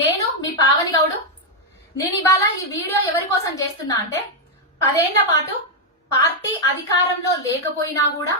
నేను మీ పావని గౌడు. నేను ఇవాళ ఈ వీడియో ఎవరి కోసం చేస్తున్నా అంటే 10 ఏళ్ల పాటు పార్టీ అధికారంలో లేకపోయినా కూడా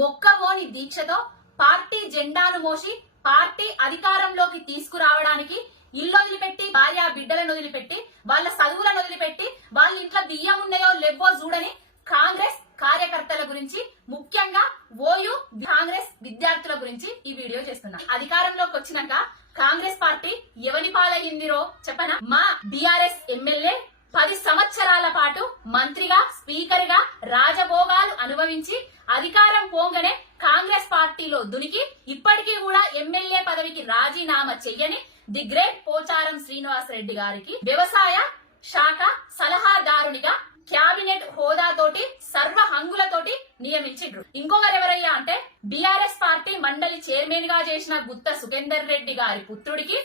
మొక్కవోని దీక్షతో పార్టీ జెండాను మోసి పార్టీ అధికారంలోకి తీసుకురావడానికి ఇల్లు వదిలిపెట్టి భార్య బిడ్డలను వదిలిపెట్టి వాళ్ళ చదువులను వదిలిపెట్టి వాళ్ళ ఇంట్లో బియ్యం ఉన్నాయో లేవో చూడని కాంగ్రెస్ కార్యకర్తల గురించి, ముఖ్యంగా ఓయూ కాంగ్రెస్ విద్యార్థుల గురించి ఈ వీడియో చేస్తున్నా. అధికారంలోకి వచ్చినాక కాంగ్రెస్ పార్టీ ఎవరి పాలయ్యిందిరో చెప్పనా? మా బీఆర్ఎస్ ఎమ్మెల్యే 10 సంవత్సరాల పాటు మంత్రిగా, స్పీకర్ గా రాజభోగాలు అనుభవించి అధికారం పోగానే కాంగ్రెస్ పార్టీలో దునికి ఇప్పటికీ కూడా ఎమ్మెల్యే పదవికి రాజీనామా చెయ్యని ది గ్రేట్ పోచారం శ్రీనివాస్ రెడ్డి గారికి వ్యవసాయ శాఖ సలహాదారునిగా క్యాబినెట్ హోదాతోటి సర్వ హంగులతోటి నియమించిండ్రు. ఇంకొకరు ఎవరయ్యా అంటే బీఆర్ఎస్ పార్టీ మండలి చైర్మన్ గా చేసిన గుత్త సుఖేందర్ రెడ్డి గారి పుత్రుడికి,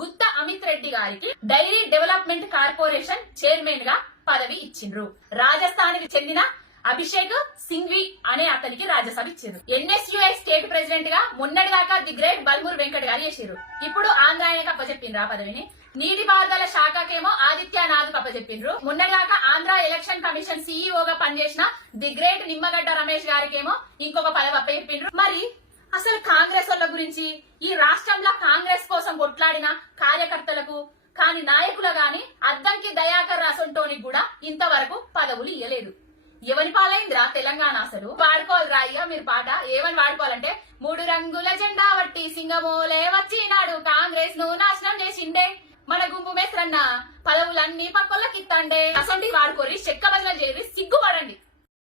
గుత్త అమిత్ రెడ్డి గారికి డైరీ డెవలప్మెంట్ కార్పొరేషన్ చైర్మన్ గా పదవి ఇచ్చిండ్రు. రాజస్థాన్ కి చెందిన అభిషేక్ సింఘ్వి అనే అతనికి రాజ్యసభ ఇచ్చిండ్రు. ఎన్ఎస్యుఐ స్టేట్ ప్రెసిడెంట్ గా మొన్నటి దాకా ది గ్రేట్ బల్మూర్ వెంకట్ గారు చేసిర్రు. ఇప్పుడు ఆంధ్ర ఆయనకు అప్పచెప్పిండ్రు ఆ పదవిని. నీటిపారుదల శాఖకేమో ఆదిత్యనాథ్ అప్పచెప్పిండ్రు. మొన్నటిదాకా ఆంధ్ర ఎలక్షన్ కమిషన్ సీఈఓగా పనిచేసిన ది గ్రేట్ నిమ్మగడ్డ రమేష్ గారికేమో ఇంకొక పదవి అప్పచెప్పిండ్రు. మరి అసలు కాంగ్రెస్ వాళ్ళ గురించి, ఈ రాష్ట్రంలో కాంగ్రెస్ కోసం కొట్లాడిన కార్యకర్తలకు కాని నాయకులు గాని అద్దంకి దయాకర్ రాసంటోనికి కూడా ఇంతవరకు పదవులు ఇయ్యలేదు. ఎవరి పాలైందిరా తెలంగాణ? అసలు వాడుకోవాలి రాయిగా మీరు పాట ఏమని వాడుకోవాలంటే 3 రంగుల జెండా వట్టి సింగమోలే వచ్చినాడు కాంగ్రెస్ ను నాశనం చేసిండే మన గుంపు మేస్త్రన్న పదవులన్నీ పక్కలకి ఇత్తండే. అసలు వాడుకోరి చెక్క బదులు చేరి సిగ్గుపడండి.